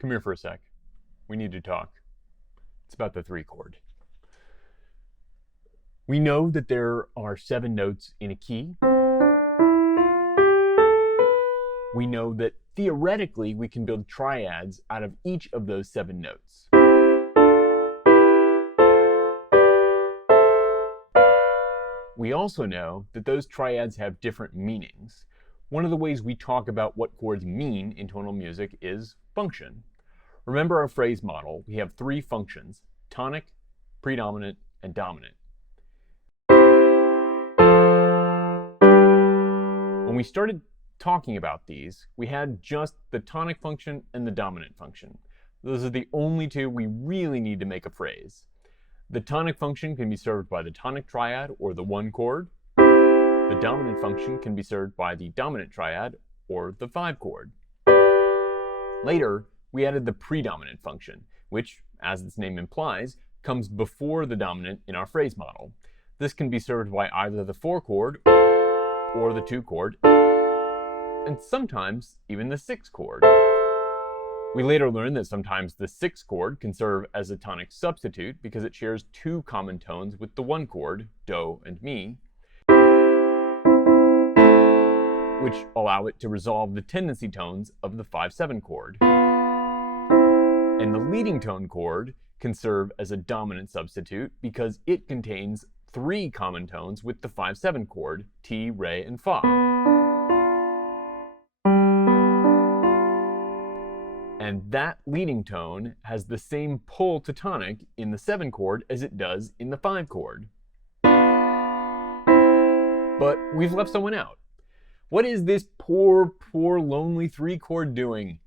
Come here for a sec. We need to talk. It's about the 3 chord. We know that there are 7 notes in a key. We know that theoretically we can build triads out of each of those 7 notes. We also know that those triads have different meanings. One of the ways we talk about what chords mean in tonal music is function. Remember our phrase model, we have 3 functions: tonic, predominant, and dominant. When we started talking about these, we had just the tonic function and the dominant function. Those are the only 2 we really need to make a phrase. The tonic function can be served by the tonic triad or the 1 chord. The dominant function can be served by the dominant triad or the 5 chord. Later, we added the predominant function, which, as its name implies, comes before the dominant in our phrase model. This can be served by either the 4 chord or the 2 chord, and sometimes even the 6 chord. We later learned that sometimes the 6 chord can serve as a tonic substitute because it shares 2 common tones with the 1 chord, do and mi, which allow it to resolve the tendency tones of the 5/7 chord. And the leading tone chord can serve as a dominant substitute because it contains 3 common tones with the 5/7 chord, ti, re, and fa. And that leading tone has the same pull to tonic in the 7 chord as it does in the 5 chord. But we've left someone out. What is this poor, lonely 3 chord doing?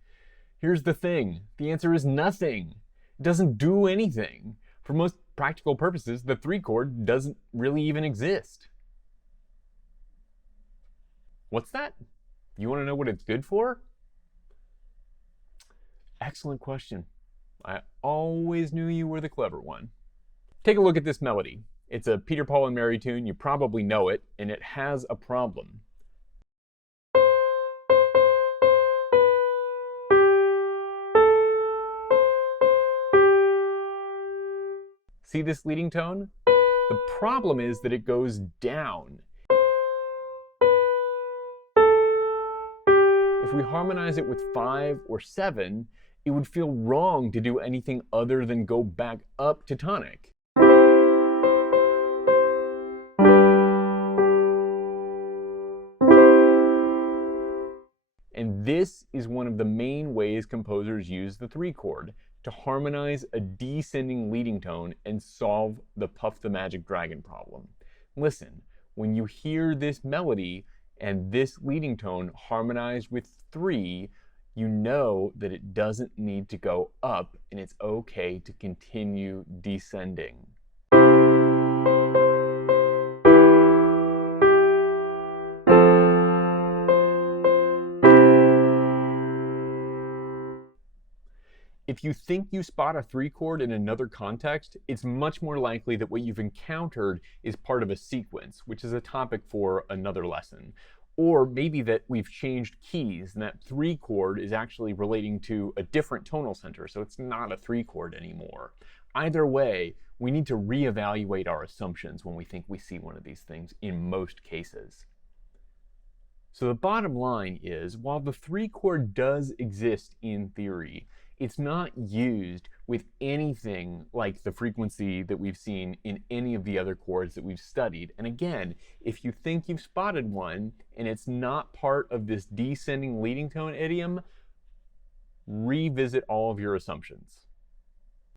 Here's the thing. The answer is nothing. It doesn't do anything. For most practical purposes, the 3 chord doesn't really even exist. What's that? You want to know what it's good for? Excellent question. I always knew you were the clever one. Take a look at this melody. It's a Peter, Paul, and Mary tune. You probably know it, and it has a problem. See this leading tone? The problem is that it goes down. If we harmonize it with 5 or 7, it would feel wrong to do anything other than go back up to tonic. And this is one of the main ways composers use the 3 chord, to harmonize a descending leading tone and solve the Puff the Magic Dragon problem. Listen, when you hear this melody and this leading tone harmonized with 3, you know that it doesn't need to go up and it's okay to continue descending. If you think you spot a 3 chord in another context, it's much more likely that what you've encountered is part of a sequence, which is a topic for another lesson. Or maybe that we've changed keys and that 3 chord is actually relating to a different tonal center, so it's not a 3 chord anymore. Either way, we need to reevaluate our assumptions when we think we see one of these things in most cases. So the bottom line is, while the 3 chord does exist in theory, it's not used with anything like the frequency that we've seen in any of the other chords that we've studied. And again, if you think you've spotted one and it's not part of this descending leading tone idiom, revisit all of your assumptions.